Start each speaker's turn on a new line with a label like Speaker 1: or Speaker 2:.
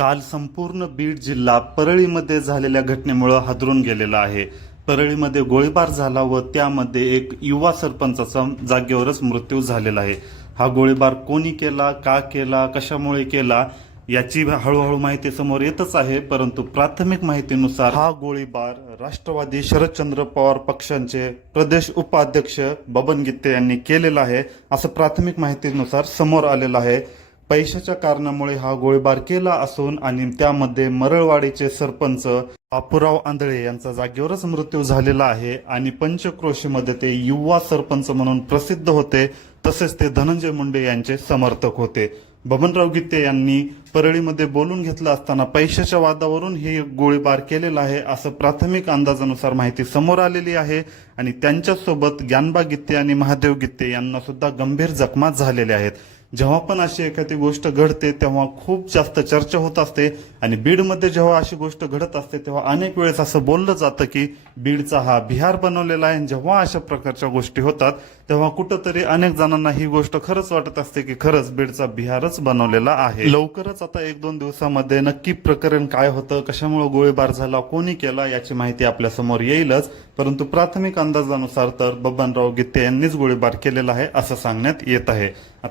Speaker 1: काल संपूर्ण बीड जिल्हा परळीमध्ये झालेल्या घटनेमुळं हादरून गेलेला आहे. परळीमध्ये गोळीबार झाला व त्यामध्ये एक युवा सरपंचाचा जागेवरच मृत्यू झालेला आहे. हा गोळीबार कोणी केला का केला कशामुळे केला याची हळूहळू माहिती समोर येतच आहे परंतु प्राथमिक माहितीनुसार हा गोळीबार राष्ट्रवादी शरदचंद्र पवार पक्षांचे प्रदेश उपाध्यक्ष बबन गीते यांनी केलेला आहे असं प्राथमिक माहितीनुसार समोर आलेलं आहे. पैशाच्या कारणामुळे हा गोळीबार केला असून आणि त्यामध्ये मरळवाडीचे सरपंच बापूराव आंधळे यांचा जागेवरच मृत्यू झालेला आहे आणि पंचक्रोशीमध्ये ते युवा सरपंच म्हणून प्रसिद्ध होते. तसेच ते धनंजय मुंडे यांचे समर्थक होते. बबनराव गीते यांनी परळीमध्ये बोलून घेतलं असताना पैशाच्या वादावरून हे गोळीबार केलेला आहे असं प्राथमिक अंदाजानुसार माहिती समोर आलेली आहे. आणि त्यांच्यासोबत ज्ञानबा गीते आणि महादेव गीते यांना सुद्धा गंभीर जखमा झालेल्या आहेत. जेव्हा पण अशी एखादी गोष्ट घडते तेव्हा खूप जास्त चर्चा होत असते. आणि बीडमध्ये जेव्हा अशी गोष्ट घडत असते तेव्हा अनेक वेळेस असं बोललं जातं की बीडचा हा बिहार बनवलेला आहे आणि जेव्हा अशा प्रकारच्या गोष्टी होतात तेव्हा कुठंतरी अनेक जणांना ही गोष्ट खरंच वाटत असते की खरंच बीडचा बिहारच बनवलेला आहे. लवकरच आता एक दोन दिवसामध्ये नक्की प्रकरण काय होतं कशामुळे गोळीबार झाला कोणी केला याची माहिती आपल्यासमोर येईलच. परंतु प्राथमिक अंदाजानुसार तर बबनराव गीते यांनीच गोळीबार केलेला आहे असं सांगण्यात येत आहे. आता